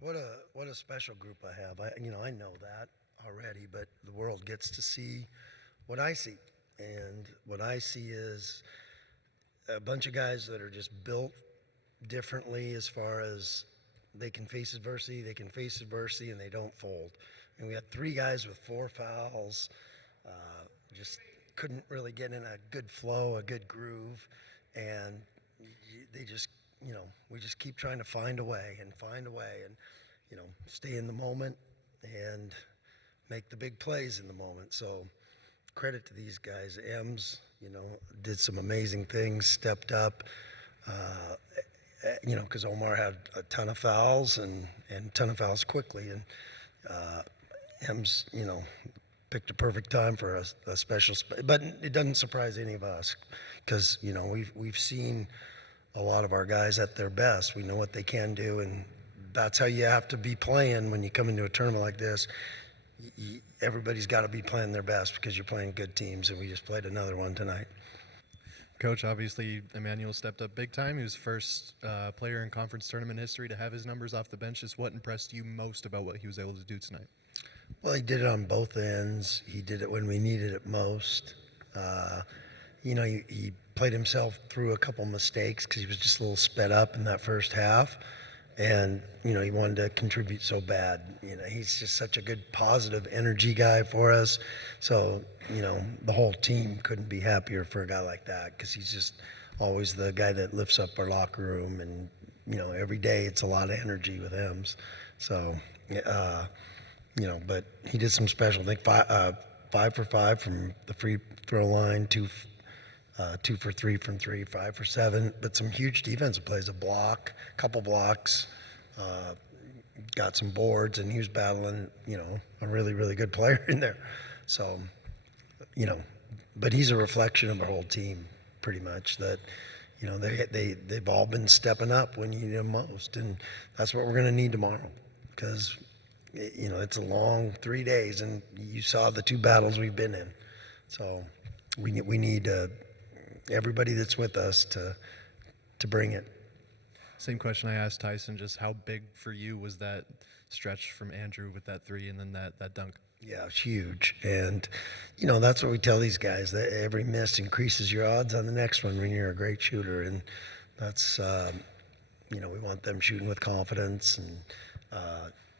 What a special group I have. I know that already, but the world gets to see what I see, and what I see is a bunch of guys that are just built differently as far as they can face adversity, and they don't fold. And we had three guys with four fouls, just couldn't really get in a good flow, a good groove, and they just, we just keep trying to find a way and find a way and, stay in the moment and make the big plays in the moment. So credit to these guys. Ems, did some amazing things, stepped up, because Omar had a ton of fouls and a ton of fouls quickly. And Ems, picked a perfect time for a special, but it doesn't surprise any of us because, we've seen a lot of our guys at their best. We know what they can do, and that's how you have to be playing when you come into a tournament like this. Everybody's got to be playing their best because you're playing good teams, and we just played another one tonight. Coach, obviously, Emmanuel stepped up big time. He was the first player in conference tournament history to have his numbers off the bench. Just what impressed you most about what he was able to do tonight? Well, he did it on both ends. He did it when we needed it most. He played himself through a couple mistakes because he was just a little sped up in that first half. And, he wanted to contribute so bad. He's just such a good positive energy guy for us. So, the whole team couldn't be happier for a guy like that because he's just always the guy that lifts up our locker room. And, every day it's a lot of energy with him. So, but he did some special. I think 5 for 5 from the free throw line, 2 for 3 from 3, 5 for 7. But some huge defensive plays, a couple blocks, got some boards, and he was battling, a really, really good player in there. So, but he's a reflection of our whole team, pretty much. That, they've all been stepping up when you need them most, and that's what we're going to need tomorrow, because it's a long 3 days, and you saw the two battles we've been in. So we need everybody that's with us to bring it. Same question I asked Tyson, just how big for you was that stretch from Andrew with that three and then that dunk? Yeah, it's huge. And, that's what we tell these guys, that every miss increases your odds on the next one when you're a great shooter. And that's, we want them shooting with confidence, and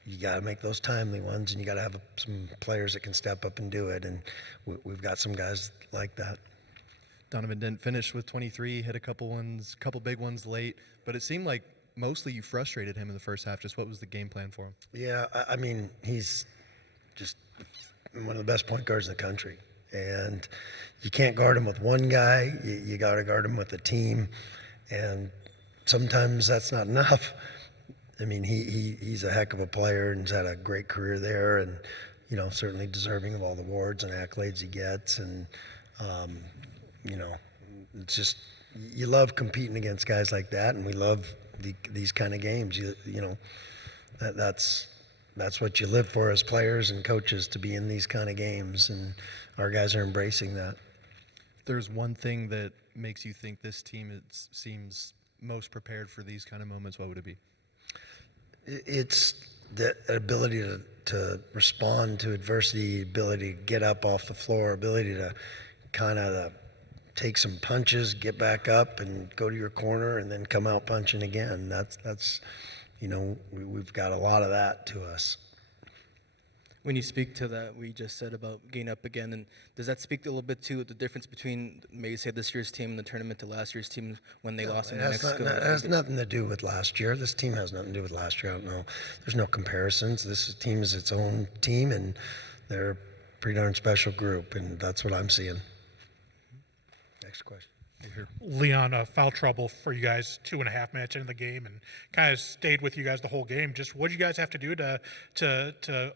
you got to make those timely ones, and you got to have some players that can step up and do it. And we've got some guys like that. Donovan didn't finish with 23, hit a couple big ones late, but it seemed like mostly you frustrated him in the first half. Just what was the game plan for him? Yeah, I mean, he's just one of the best point guards in the country. And you can't guard him with one guy. You got to guard him with a team. And sometimes that's not enough. I mean, he's a heck of a player and he's had a great career there, and, certainly deserving of all the awards and accolades he gets. And, it's just, you love competing against guys like that, and we love these kind of games. That's what you live for as players and coaches, to be in these kind of games, and our guys are embracing that. If there's one thing that makes you think this team seems most prepared for these kind of moments, what would it be? It's the ability to respond to adversity, ability to get up off the floor, ability to kind of take some punches, get back up, and go to your corner, and then come out punching again. That's we've got a lot of that to us. When you speak to that, we just said about getting up again, and does that speak a little bit to the difference between maybe say this year's team in the tournament to last year's team when they lost in Mexico? It has nothing to do with last year. This team has nothing to do with last year. I don't know. There's no comparisons. This team is its own team, and they're a pretty darn special group, and that's what I'm seeing. Next question. Leon, foul trouble for you guys 2.5 minutes into the game, and kind of stayed with you guys the whole game. Just what did you guys have to do to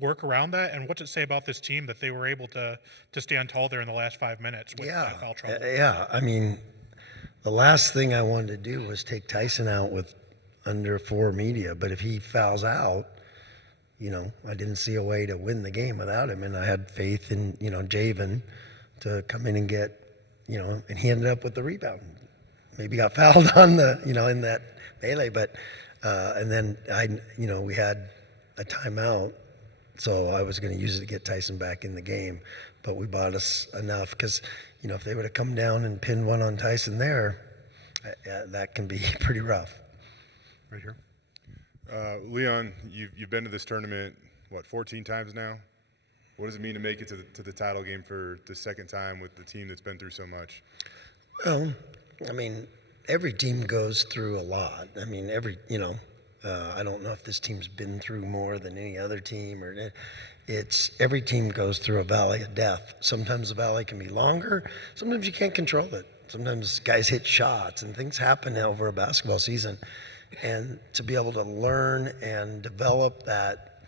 work around that, and what's it say about this team that they were able to stand tall there in the last 5 minutes with that foul trouble? Yeah, I mean, the last thing I wanted to do was take Tyson out with under 4 media, but if he fouls out, I didn't see a way to win the game without him, and I had faith in, Javen to come in and get, and he ended up with the rebound. Maybe got fouled on the, in that melee, but And then we had a timeout, so I was going to use it to get Tyson back in the game. But we bought us enough because, if they would have come down and pinned one on Tyson there, that can be pretty rough. Right here. Leon, you've been to this tournament, 14 times now? What does it mean to make it to the title game for the second time with the team that's been through so much? Well, I mean, every team goes through a lot. I mean, I don't know if this team's been through more than any other team, or every team goes through a valley of death. Sometimes the valley can be longer. Sometimes you can't control it. Sometimes guys hit shots and things happen over a basketball season. And to be able to learn and develop that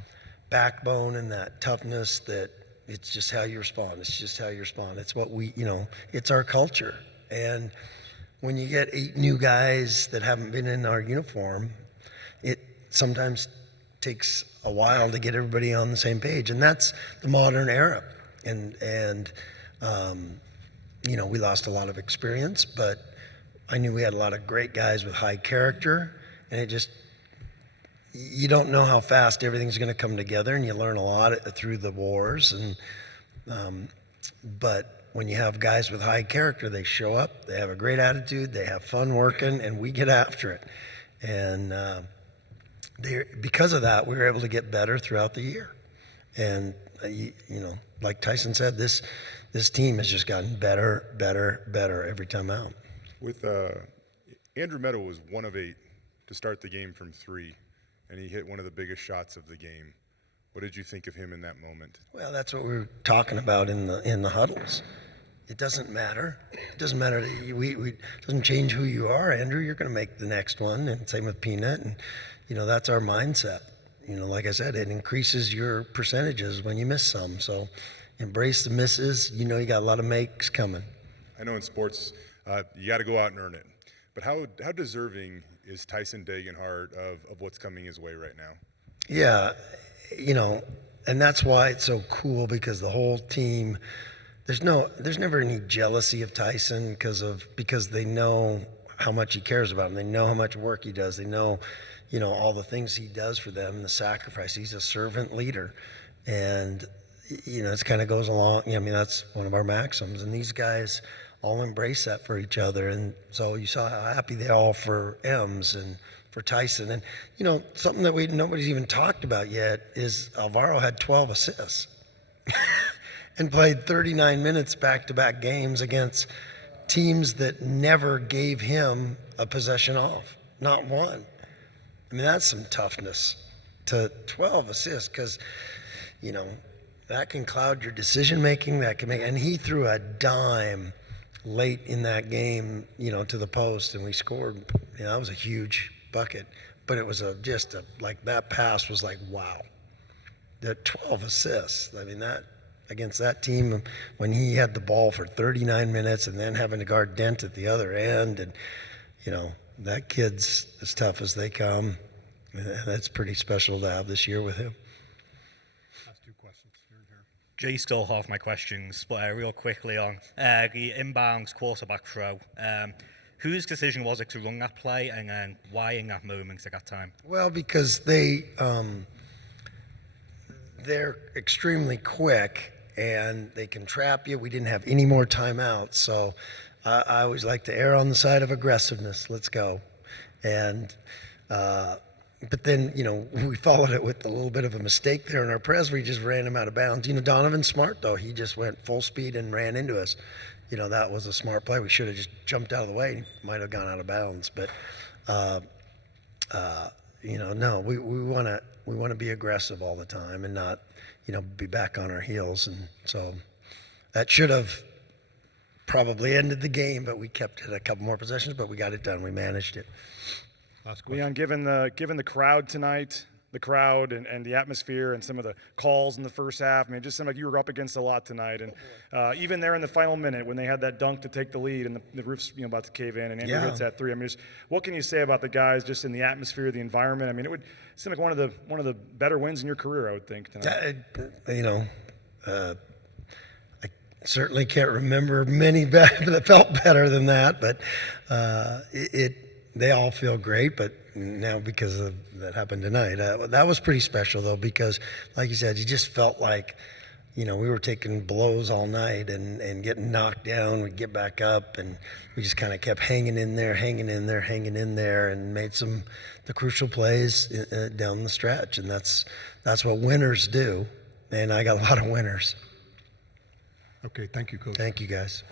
backbone and that toughness, that it's just how you respond. It's just how you respond. It's what it's our culture. And when you get 8 new guys that haven't been in our uniform, it sometimes takes a while to get everybody on the same page. And that's the modern era. And we lost a lot of experience, but I knew we had a lot of great guys with high character, and you don't know how fast everything's going to come together, and you learn a lot through the wars. But when you have guys with high character, they show up, they have a great attitude, they have fun working, and we get after it. And because of that, we were able to get better throughout the year. And like Tyson said, this team has just gotten better every time out. With Andrew Meadow was 1 of 8 to start the game from 3, and he hit one of the biggest shots of the game. What did you think of him in that moment? Well, that's what we were talking about in the huddles. It doesn't matter. It doesn't matter. It doesn't change who you are, Andrew. You're going to make the next one, and same with Peanut. And that's our mindset. Like I said, it increases your percentages when you miss some. So embrace the misses. You got a lot of makes coming. I know in sports, you got to go out and earn it. But how deserving is Tyson Degenhart of what's coming his way right now? Yeah, and that's why it's so cool, because the whole team, there's never any jealousy of Tyson because they know how much he cares about them. They know how much work he does. They know, all the things he does for them, the sacrifice. He's a servant leader, and it kind of goes along. I mean, that's one of our maxims, and these guys all embrace that for each other. And so you saw how happy they all for Ems and for Tyson. And something that nobody's even talked about yet is Alvaro had 12 assists and played 39 minutes back-to-back games against teams that never gave him a possession off, not one. I mean, that's some toughness to 12 assists, because that can cloud your decision making. And he threw a dime late in that game, to the post, and we scored. That was a huge bucket, but it was like that pass was like, wow. The 12 assists. I mean, that against that team, when he had the ball for 39 minutes and then having to guard Dent at the other end, and that kid's as tough as they come. That's pretty special to have this year with him. Last 2 questions. Here and here. Jay stole half my questions, but real quickly on the inbounds quarterback throw. Whose decision was it to run that play, and why in that moment at that time? Well, because they're extremely quick and they can trap you. We didn't have any more timeouts, so I always like to err on the side of aggressiveness. Let's go. And but then, we followed it with a little bit of a mistake there in our press. We just ran him out of bounds. Donovan's smart, though. He just went full speed and ran into us. That was a smart play. We should have just jumped out of the way. Might have gone out of bounds. But, no, we want to be aggressive all the time and not, be back on our heels. And so that should have probably ended the game, but we kept it a couple more possessions, but we got it done. We managed it. Last question. Leon, given the crowd tonight, the crowd and the atmosphere and some of the calls in the first half, I mean, it just seemed like you were up against a lot tonight. And even there in the final minute when they had that dunk to take the lead and the roof's about to cave in and Andrew hits that 3, I mean, just what can you say about the guys just in the atmosphere, the environment? I mean, it would seem like one of the better wins in your career, I would think, tonight. I certainly can't remember many that felt better than that, but they all feel great. But now because of that happened tonight. That was pretty special though, because like you said, you just felt like, we were taking blows all night and getting knocked down. We'd get back up, and we just kind of kept hanging in there, and made the crucial plays down the stretch. And that's what winners do. And I got a lot of winners. Okay, thank you, Coach. Thank you, guys.